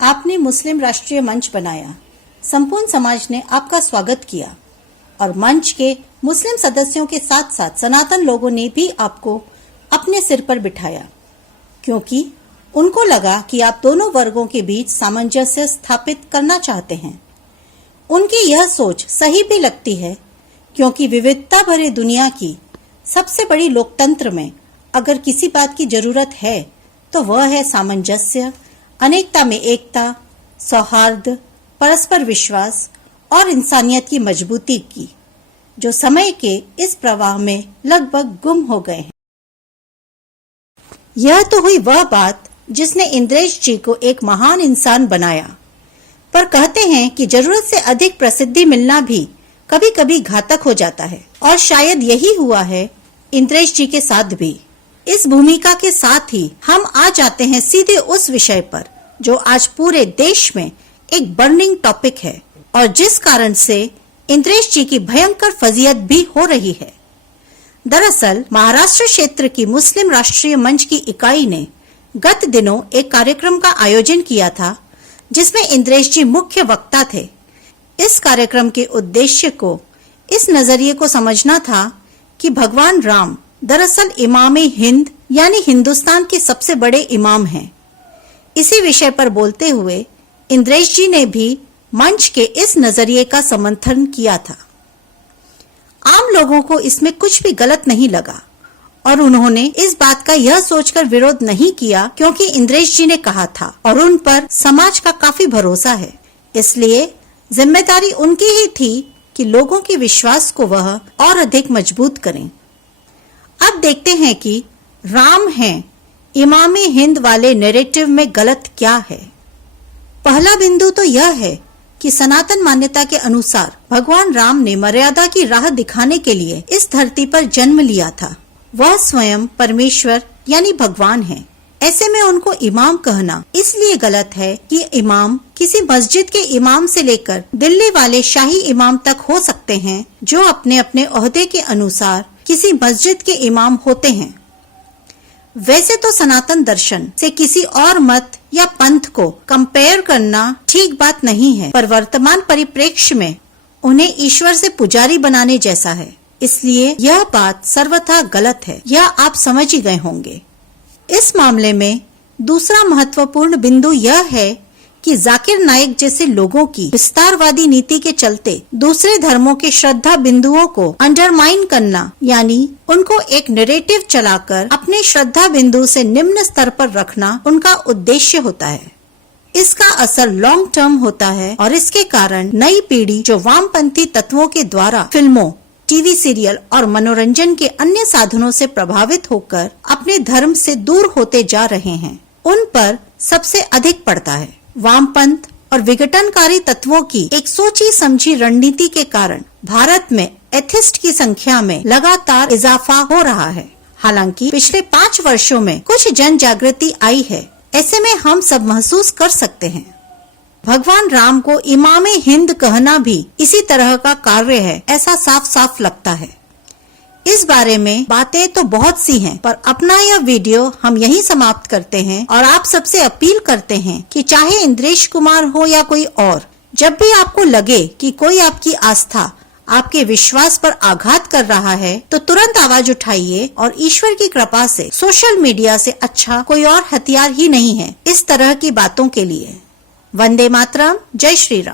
आपने मुस्लिम राष्ट्रीय मंच बनाया, संपूर्ण समाज ने आपका स्वागत किया और मंच के मुस्लिम सदस्यों के साथ साथ सनातन लोगों ने भी आपको अपने सिर पर बिठाया, क्योंकि उनको लगा कि आप दोनों वर्गों के बीच सामंजस्य स्थापित करना चाहते हैं। उनकी यह सोच सही भी लगती है, क्योंकि विविधता भरे दुनिया की सबसे बड़ी लोकतंत्र में अगर किसी बात की जरूरत है तो वह है सामंजस्य, अनेकता में एकता, सौहार्द, परस्पर विश्वास और इंसानियत की मजबूती की, जो समय के इस प्रवाह में लगभग गुम हो गए हैं। यह तो हुई वह बात जिसने इंद्रेश जी को एक महान इंसान बनाया, पर कहते हैं कि जरूरत से अधिक प्रसिद्धि मिलना भी कभी कभी घातक हो जाता है, और शायद यही हुआ है इंद्रेश जी के साथ भी। इस भूमिका के साथ ही हम आ जाते हैं सीधे उस विषय पर जो आज पूरे देश में एक बर्निंग टॉपिक है और जिस कारण से इंद्रेश जी की भयंकर फजीहत भी हो रही है। दरअसल महाराष्ट्र क्षेत्र की मुस्लिम राष्ट्रीय मंच की इकाई ने गत दिनों एक कार्यक्रम का आयोजन किया था, जिसमें इंद्रेश जी मुख्य वक्ता थे। इस कार्यक्रम के उद्देश्य को इस नजरिए को समझना था कि भगवान राम दरअसल इमाम-ए हिंद यानी हिंदुस्तान के सबसे बड़े इमाम हैं। इसी विषय पर बोलते हुए इंद्रेश जी ने भी मंच के इस नजरिए का समर्थन किया था। आम लोगों को इसमें कुछ भी गलत नहीं लगा और उन्होंने इस बात का यह सोचकर विरोध नहीं किया, क्योंकि इंद्रेश जी ने कहा था और उन पर समाज का काफी भरोसा है, इसलिए जिम्मेदारी उनकी ही थी कि लोगों के विश्वास को वह और अधिक मजबूत करें। अब देखते हैं कि राम हैं इमाम-ए हिंद वाले नैरेटिव में गलत क्या है। पहला बिंदु तो यह है कि सनातन मान्यता के अनुसार भगवान राम ने मर्यादा की राह दिखाने के लिए इस धरती पर जन्म लिया था। वह स्वयं परमेश्वर यानी भगवान है। ऐसे में उनको इमाम कहना इसलिए गलत है कि इमाम किसी मस्जिद के इमाम से लेकर दिल्ली वाले शाही इमाम तक हो सकते हैं, जो अपने अपने ओहदे के अनुसार किसी मस्जिद के इमाम होते हैं। वैसे तो सनातन दर्शन से किसी और मत या पंथ को कंपेयर करना ठीक बात नहीं है, पर वर्तमान परिप्रेक्ष्य में उन्हें ईश्वर से पुजारी बनाने जैसा है, इसलिए यह बात सर्वथा गलत है, यह आप समझ ही गए होंगे। इस मामले में दूसरा महत्वपूर्ण बिंदु यह है कि जाकिर नाइक जैसे लोगों की विस्तारवादी नीति के चलते दूसरे धर्मों के श्रद्धा बिंदुओं को अंडरमाइन करना, यानी उनको एक नैरेटिव चलाकर अपने श्रद्धा बिंदु से निम्न स्तर पर रखना उनका उद्देश्य होता है। इसका असर लॉन्ग टर्म होता है और इसके कारण नई पीढ़ी जो वामपंथी तत्वों के द्वारा फिल्मों, टीवी सीरियल और मनोरंजन के अन्य साधनों से प्रभावित होकर अपने धर्म से दूर होते जा रहे हैं, उन पर सबसे अधिक पड़ता है। वामपंथ और विघटनकारी तत्वों की एक सोची समझी रणनीति के कारण भारत में एथिस्ट की संख्या में लगातार इजाफा हो रहा है। हालांकि पिछले 5 वर्षों में कुछ जन जागृति आई है, ऐसे में हम सब महसूस कर सकते हैं। भगवान राम को इमाम-ए हिंद कहना भी इसी तरह का कार्य है, ऐसा साफ साफ लगता है। इस बारे में बातें तो बहुत सी हैं, पर अपना यह वीडियो हम यहीं समाप्त करते हैं और आप सबसे अपील करते हैं कि चाहे इंद्रेश कुमार हो या कोई और, जब भी आपको लगे कि कोई आपकी आस्था, आपके विश्वास पर आघात कर रहा है, तो तुरंत आवाज उठाइए और ईश्वर की कृपा से सोशल मीडिया से अच्छा कोई और हथियार ही नहीं है इस तरह की बातों के लिए। वंदे मातरम, जय श्री राम।